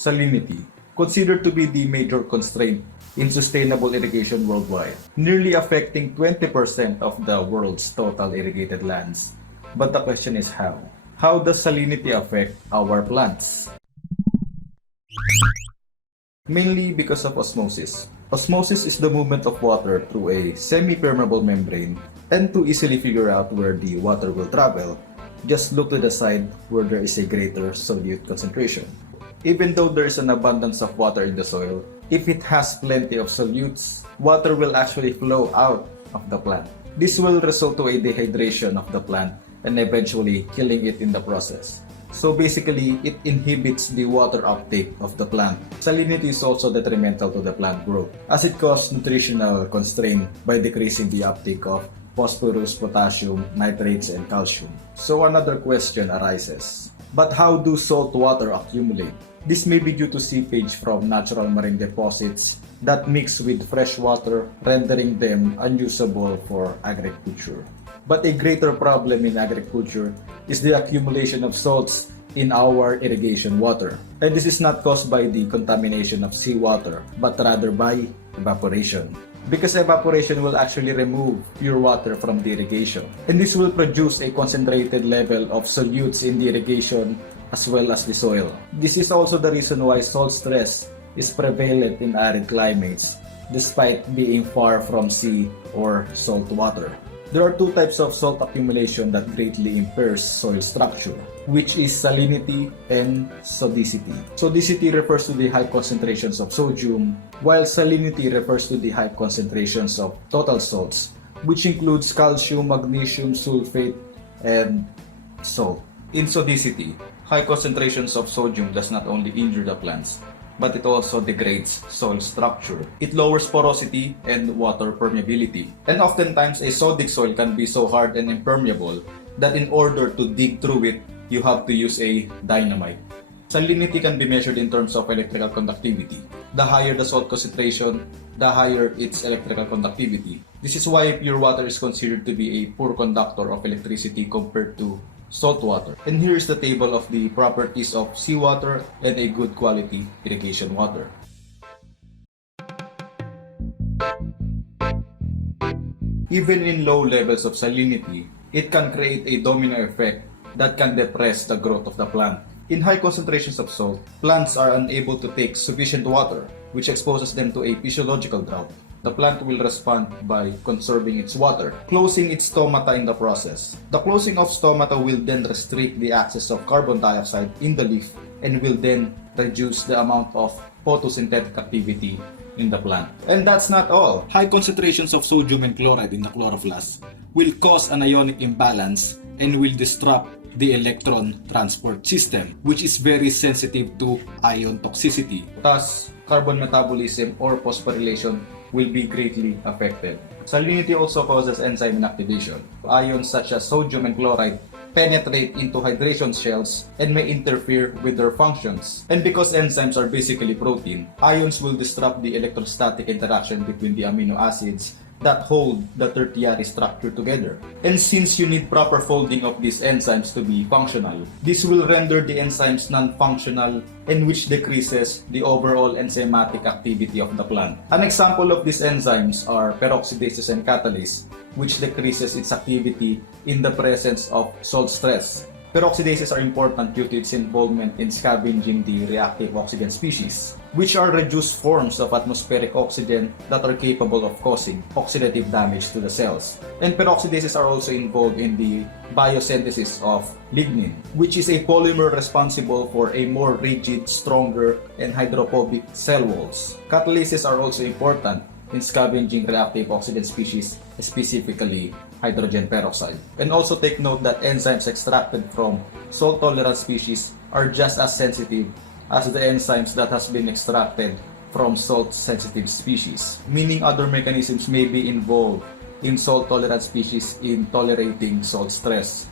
salinity, considered to be the major constraint in sustainable irrigation worldwide, nearly affecting 20% of the world's total irrigated lands. But the question is how? How does salinity affect our plants? Mainly because of osmosis. Osmosis is the movement of water through a semi-permeable membrane, and to easily figure out where the water will travel, just look to the side where there is a greater solute concentration. Even though there is an abundance of water in the soil, if it has plenty of solutes, water will actually flow out of the plant. This will result to a dehydration of the plant and eventually killing it in the process. So basically, it inhibits the water uptake of the plant. Salinity is also detrimental to the plant growth, as it causes nutritional constraint by decreasing the uptake of phosphorus, potassium, nitrates, and calcium. So another question arises. But how do salt water accumulate? This may be due to seepage from natural marine deposits that mix with fresh water, rendering them unusable for agriculture. But a greater problem in agriculture is the accumulation of salts in our irrigation water. And this is not caused by the contamination of seawater, but rather by evaporation. Because evaporation will actually remove pure water from the irrigation. And this will produce a concentrated level of solutes in the irrigation as well as the soil. This is also the reason why salt stress is prevalent in arid climates, despite being far from sea or salt water. There are two types of salt accumulation that greatly impairs soil structure, which is salinity and sodicity. Sodicity refers to the high concentrations of sodium, while salinity refers to the high concentrations of total salts, which includes calcium, magnesium, sulfate, and salt. In sodicity, high concentrations of sodium does not only injure the plants, but it also degrades soil structure. It lowers porosity and water permeability. And oftentimes, a sodic soil can be so hard and impermeable that in order to dig through it, you have to use a dynamite. Salinity can be measured in terms of electrical conductivity. The higher the salt concentration, the higher its electrical conductivity. This is why pure water is considered to be a poor conductor of electricity compared to salt water. And here is the table of the properties of seawater and a good quality irrigation water. Even in low levels of salinity, it can create a domino effect that can depress the growth of the plant. In high concentrations of salt, plants are unable to take sufficient water, which exposes them to a physiological drought. The plant will respond by conserving its water, closing its stomata in the process. The closing of stomata will then restrict the access of carbon dioxide in the leaf and will then reduce the amount of photosynthetic activity in the plant. And that's not all. High concentrations of sodium and chloride in the chloroplast will cause an ionic imbalance and will disrupt the electron transport system, which is very sensitive to ion toxicity. Thus, carbon metabolism or phosphorylation will be greatly affected. Salinity also causes enzyme inactivation. Ions such as sodium and chloride penetrate into hydration shells and may interfere with their functions. And because enzymes are basically protein, ions will disrupt the electrostatic interaction between the amino acids that hold the tertiary structure together. And since you need proper folding of these enzymes to be functional, this will render the enzymes non-functional, and which decreases the overall enzymatic activity of the plant. An example of these enzymes are peroxidases and catalase, which decreases its activity in the presence of salt stress. Peroxidases are important due to its involvement in scavenging the reactive oxygen species, which are reduced forms of atmospheric oxygen that are capable of causing oxidative damage to the cells. And peroxidases are also involved in the biosynthesis of lignin, which is a polymer responsible for a more rigid, stronger, and hydrophobic cell walls. Catalases are also important in scavenging reactive oxygen species, specifically hydrogen peroxide. And also take note that enzymes extracted from salt-tolerant species are just as sensitive as the enzymes that has been extracted from salt-sensitive species, meaning other mechanisms may be involved in salt-tolerant species in tolerating salt stress.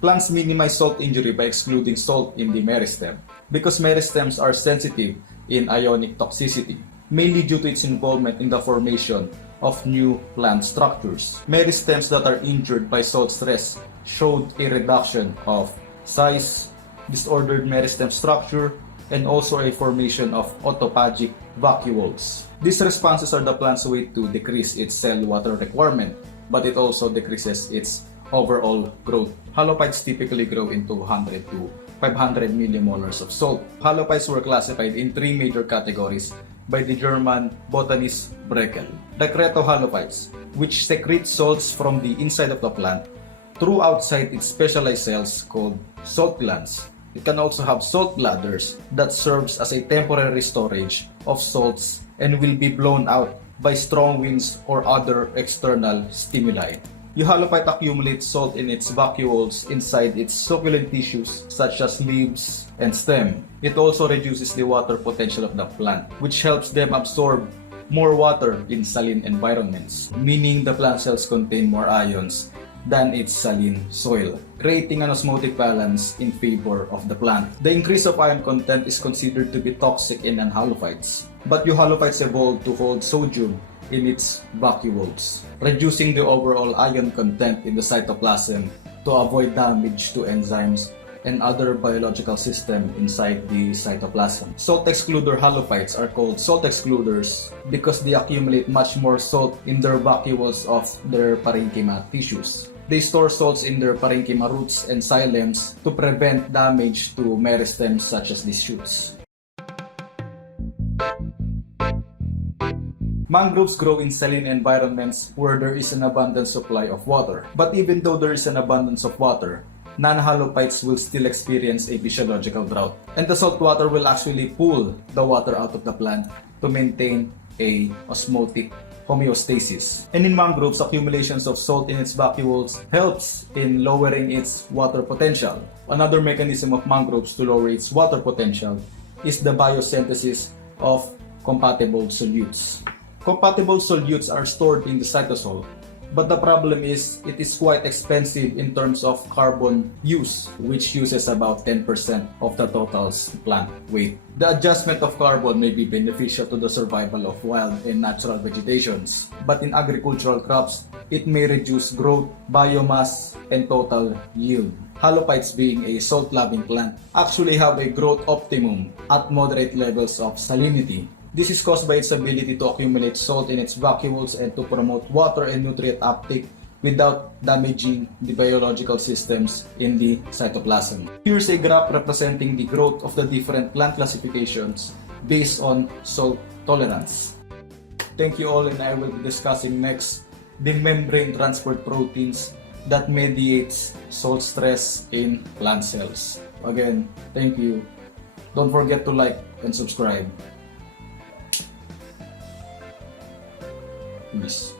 Plants minimize salt injury by excluding salt in the meristem, because meristems are sensitive in ionic toxicity, mainly due to its involvement in the formation of new plant structures. Meristems that are injured by salt stress showed a reduction of size, disordered meristem structure, and also a formation of autophagic vacuoles. These responses are the plant's way to decrease its cell water requirement, but it also decreases its overall growth. Halophytes typically grow into 100 to 500 millimolars of salt. Halophytes were classified in three major categories by the German botanist Breckel. Halophytes, which secrete salts from the inside of the plant through outside its specialized cells called salt glands. It can also have salt bladders that serves as a temporary storage of salts and will be blown out by strong winds or other external stimuli. Halophyte accumulates salt in its vacuoles inside its succulent tissues such as leaves and stem. It also reduces the water potential of the plant, which helps them absorb more water in saline environments, meaning the plant cells contain more ions than its saline soil, creating an osmotic balance in favor of the plant. The increase of ion content is considered to be toxic in non-halophytes, but halophytes evolved to hold sodium in its vacuoles, reducing the overall ion content in the cytoplasm to avoid damage to enzymes and other biological system inside the cytoplasm. Salt excluder halophytes are called salt excluders because they accumulate much more salt in their vacuoles of their parenchyma tissues. They store salts in their parenchyma roots and xylems to prevent damage to meristems such as these shoots. Mangroves grow in saline environments where there is an abundant supply of water. But even though there is an abundance of water, non-halophytes will still experience a physiological drought. And the salt water will actually pull the water out of the plant to maintain a osmotic homeostasis. And in mangroves, accumulations of salt in its vacuoles helps in lowering its water potential. Another mechanism of mangroves to lower its water potential is the biosynthesis of compatible solutes. Compatible solutes are stored in the cytosol, but the problem is it is quite expensive in terms of carbon use, which uses about 10% of the total plant weight. The adjustment of carbon may be beneficial to the survival of wild and natural vegetations, but in agricultural crops, it may reduce growth, biomass, and total yield. Halophytes, being a salt-loving plant, actually have a growth optimum at moderate levels of salinity. This is caused by its ability to accumulate salt in its vacuoles and to promote water and nutrient uptake without damaging the biological systems in the cytoplasm. Here's a graph representing the growth of the different plant classifications based on salt tolerance. Thank you all, and I will be discussing next the membrane transport proteins that mediates salt stress in plant cells. Again, thank you. Don't forget to like and subscribe. Peace.